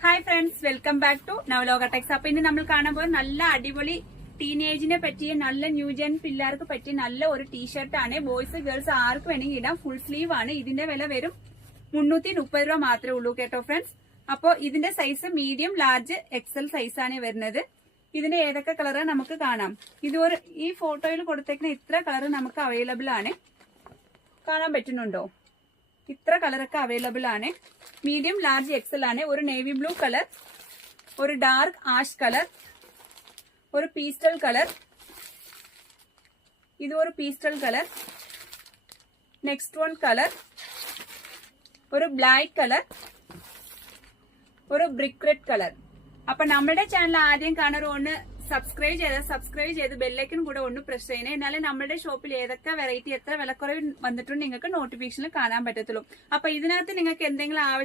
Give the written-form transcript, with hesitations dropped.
Hi friends, welcome back to Navaloka techs. അപ്പൊ ഇന്ന് നമ്മൾ കാണാൻ പോകുന്ന നല്ല അടിപൊളി ടീനേജിനെ പറ്റിയ നല്ല ന്യൂജൻ പിള്ളേർക്ക് പറ്റിയ നല്ല ഒരു ടീഷർട്ടാണ്. ബോയ്സ് ഗേൾസ് ആർക്ക് വേണമെങ്കിൽ ഇടാം. ഫുൾ സ്ലീവ് ആണ്. ഇതിന്റെ വില വരും 330 രൂപ മാത്രമേ ഉള്ളൂ കേട്ടോ ഫ്രണ്ട്സ്. അപ്പോ ഇതിന്റെ സൈസ് മീഡിയം, ലാർജ്, എക്സൽ സൈസാണ് വരുന്നത്. ഇതിന്റെ ഏതൊക്കെ കളർ നമുക്ക് കാണാം. ഈ ഫോട്ടോയിൽ കൊടുത്തേക്കുന്ന ഇത്ര കളർ നമുക്ക് അവൈലബിൾ ആണ്. കാണാൻ പറ്റുന്നുണ്ടോ? ഇത്ര കളറൊക്കെ അവൈലബിൾ ആണ്. മീഡിയം, ലാർജ്, എക്സൽ ആണ്. ഒരു നേവി ബ്ലൂ കളർ, ഒരു ഡാർക്ക് ആഷ് കളർ, ഒരു പീസ്റ്റൽ കളർ, ഇത് ഒരു പീസ്റ്റൽ കളർ, നെക്സ്റ്റ് വൺ കളർ, ഒരു ബ്ലാക്ക് കളർ, ഒരു ബ്രിക്ക് റെഡ് കളർ. അപ്പൊ നമ്മുടെ ചാനൽ ആദ്യം കാണുന്ന സബ്സ്ക്രൈബ് ചെയ്ത് ബെല്ലൈക്കൻ കൂടെ ഒന്ന് പ്രസ് ചെയ്യണേ. എന്നാലേ നമ്മുടെ ഷോപ്പിൽ ഏതൊക്കെ വെറൈറ്റി എത്ര വിലക്കുറവ് വന്നിട്ടുണ്ട് നിങ്ങൾക്ക് നോട്ടിഫിക്കേഷനിൽ കാണാൻ പറ്റത്തുള്ളൂ. അപ്പൊ ഇതിനകത്ത് നിങ്ങൾക്ക് എന്തെങ്കിലും